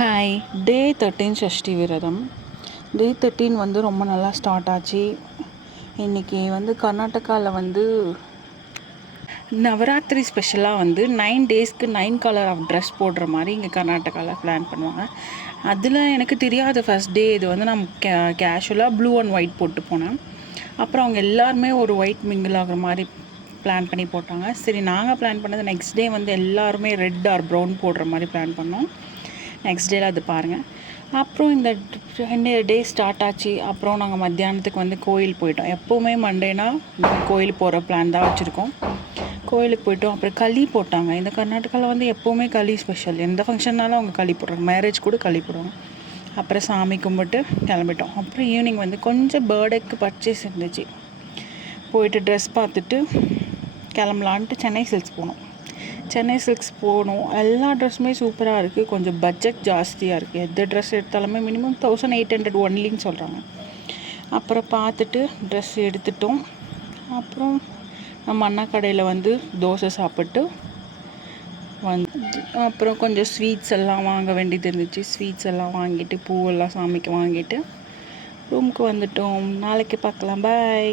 Hi. டே 13 ஷஷ்டி விரதம். டே 13 வந்து ரொம்ப நல்லா ஸ்டார்ட் ஆச்சு. இன்றைக்கி வந்து கர்நாடகாவில் வந்து நவராத்திரி ஸ்பெஷலாக வந்து 9 டேஸ்க்கு 9 கலர் ஆஃப் ட்ரெஸ் போடுற மாதிரி இங்கே கர்நாடகாவில் பிளான் பண்ணுவாங்க. அதில் எனக்கு தெரியாத ஃபஸ்ட் டே இது வந்து நான் கேஷுவலாக ப்ளூ அண்ட் ஒயிட் போட்டு போனேன். அப்புறம் அவங்க எல்லாருமே ஒரு ஒயிட் மிங்கிள் ஆகிற மாதிரி பிளான் பண்ணி போட்டாங்க. சரி, நாங்கள் பிளான் பண்ணது நெக்ஸ்ட் டே வந்து எல்லாருமே ரெட் ஆர் ப்ரௌன் போடுற மாதிரி பிளான் பண்ணோம். நெக்ஸ்ட் டேயில் அது பாருங்கள். அப்புறம் இந்த 2 டே ஸ்டார்ட் ஆச்சு. அப்புறம் நாங்கள் மத்தியானத்துக்கு வந்து கோயில் போயிட்டோம். எப்போவுமே மண்டேனா கோயில் போகிற பிளான் தான் வச்சுருக்கோம். கோயிலுக்கு போயிட்டோம். அப்புறம் களி போட்டாங்க. இந்த கர்நாடகாவில் வந்து எப்போவுமே களி ஸ்பெஷல். எந்த ஃபங்க்ஷன்னாலும் அவங்க களி போடுறாங்க. மேரேஜ் கூட களி போடுவாங்க. அப்புறம் சாமி கும்பிட்டு கிளம்பிட்டோம். அப்புறம் ஈவினிங் வந்து கொஞ்சம் பர்த்டேக்கு பர்ச்சேஸ் இருந்துச்சு. போயிட்டு ட்ரெஸ் பார்த்துட்டு கிளம்பலான்ட்டு சென்னை சில்க்ஸ் போனோம். சென்னை சில்க்ஸ் போகணும். எல்லா ட்ரெஸ்ஸுமே சூப்பராக இருக்குது. கொஞ்சம் பட்ஜெட் ஜாஸ்தியாக இருக்குது. எந்த ட்ரெஸ் எடுத்தாலுமே மினிமம் 1800 ஒன்லின்னு சொல்கிறாங்க. அப்புறம் பார்த்துட்டு ட்ரெஸ் எடுத்துட்டோம். அப்புறம் நம்ம அண்ணா கடையில் வந்து தோசை சாப்பிட்டு அப்புறம் கொஞ்சம் ஸ்வீட்ஸ் எல்லாம் வாங்க வேண்டியது இருந்துச்சு. ஸ்வீட்ஸ் எல்லாம் வாங்கிட்டு பூவெல்லாம் சாமிக்கு வாங்கிட்டு ரூமுக்கு வந்துட்டோம். நாளைக்கு பார்க்கலாம். பாய்.